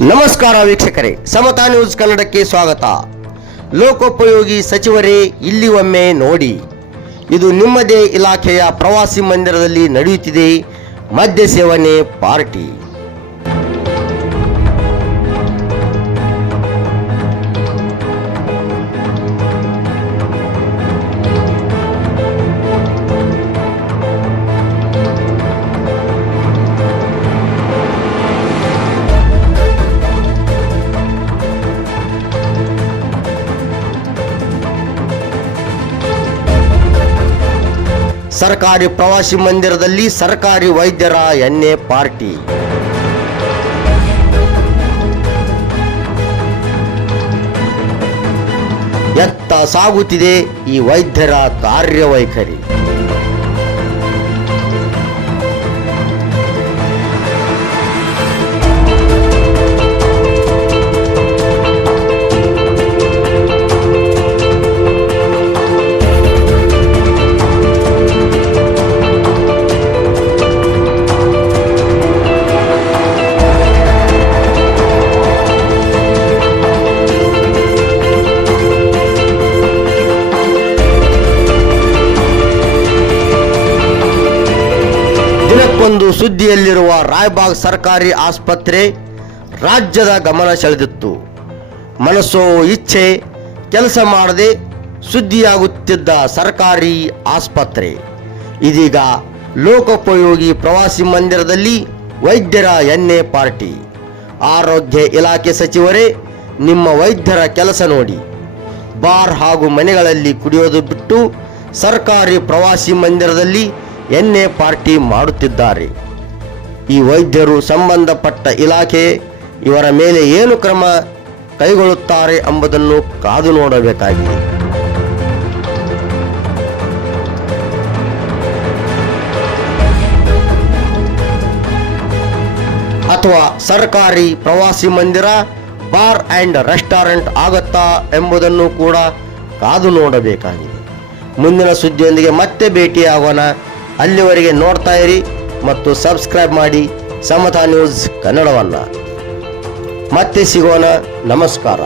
ನಮಸ್ಕಾರ ವೀಕ್ಷಕರೇ, ಸಮತಾ ನ್ಯೂಸ್ ಕನ್ನಡಕ್ಕೆ ಸ್ವಾಗತ. ಲೋಕೋಪಯೋಗಿ ಸಚಿವರೇ, ಇಲ್ಲಿ ಒಮ್ಮೆ ನೋಡಿ. ಇದು ನಿಮ್ಮದೇ ಇಲಾಖೆಯ ಪ್ರವಾಸಿ ಮಂದಿರದಲ್ಲಿ ನಡೆಯುತ್ತಿದೆ, ಮದ್ಯ ಸೇವನೆ ಪಾರ್ಟಿ. ಸರ್ಕಾರಿ ಪ್ರವಾಸಿ ಮಂದಿರದಲ್ಲಿ ಸರ್ಕಾರಿ ವೈದ್ಯರ ಎನ್ಎ ಪಾರ್ಟಿ. ಎತ್ತ ಸಾಗುತ್ತಿದೆ ಈ ವೈದ್ಯರ ಕಾರ್ಯವೈಖರಿ. ದಿನಕ್ಕೊಂದು ಸುದ್ದಿಯಲ್ಲಿರುವ ರಾಯಬಾಗ್ ಸರ್ಕಾರಿ ಆಸ್ಪತ್ರೆ ರಾಜ್ಯದ ಗಮನ ಸೆಳೆದಿತ್ತು. ಮನಸ್ಸೋ ಇಚ್ಛೆ, ಕೆಲಸ ಮಾಡದೆ ಸುದ್ದಿಯಾಗುತ್ತಿದ್ದ ಸರ್ಕಾರಿ ಆಸ್ಪತ್ರೆ. ಇದೀಗ ಲೋಕೋಪಯೋಗಿ ಪ್ರವಾಸಿ ಮಂದಿರದಲ್ಲಿ ವೈದ್ಯರ ಎಣ್ಣೆ ಪಾರ್ಟಿ. ಆರೋಗ್ಯ ಇಲಾಖೆ ಸಚಿವರೇ, ನಿಮ್ಮ ವೈದ್ಯರ ಕೆಲಸ ನೋಡಿ. ಬಾರ್ ಹಾಗೂ ಮನೆಗಳಲ್ಲಿ ಕುಡಿಯೋದು ಬಿಟ್ಟು ಸರ್ಕಾರಿ ಪ್ರವಾಸಿ ಮಂದಿರದಲ್ಲಿ ಎಣ್ಣೆ ಪಾರ್ಟಿ ಮಾಡುತ್ತಿದ್ದಾರೆ. ಈ ವೈದ್ಯರು ಸಂಬಂಧಪಟ್ಟ ಇಲಾಖೆ ಇವರ ಮೇಲೆ ಏನು ಕ್ರಮ ಕೈಗೊಳ್ಳುತ್ತಾರೆ ಎಂಬುದನ್ನು ಕಾದು ನೋಡಬೇಕಾಗಿದೆ. ಅಥವಾ ಸರ್ಕಾರಿ ಪ್ರವಾಸಿ ಮಂದಿರ, ಬಾರ್ ಆ್ಯಂಡ್ ರೆಸ್ಟೋರೆಂಟ್ ಆಗುತ್ತಾ ಎಂಬುದನ್ನು ಕೂಡ ಕಾದು ನೋಡಬೇಕಾಗಿದೆ. ಮುಂದಿನ ಸುದ್ದಿಯೊಂದಿಗೆ ಮತ್ತೆ ಭೇಟಿಯಾಗೋಣ. ಅಲ್ಲಿವರೆಗೆ ನೋಡ್ತಾ ಇರಿ ಮತ್ತು ಸಬ್ಸ್ಕ್ರೈಬ್ ಮಾಡಿ ಸಮತಾ ನ್ಯೂಸ್ ಕನ್ನಡವನ್ನು. ಮತ್ತೆ ಸಿಗೋಣ. ನಮಸ್ಕಾರ.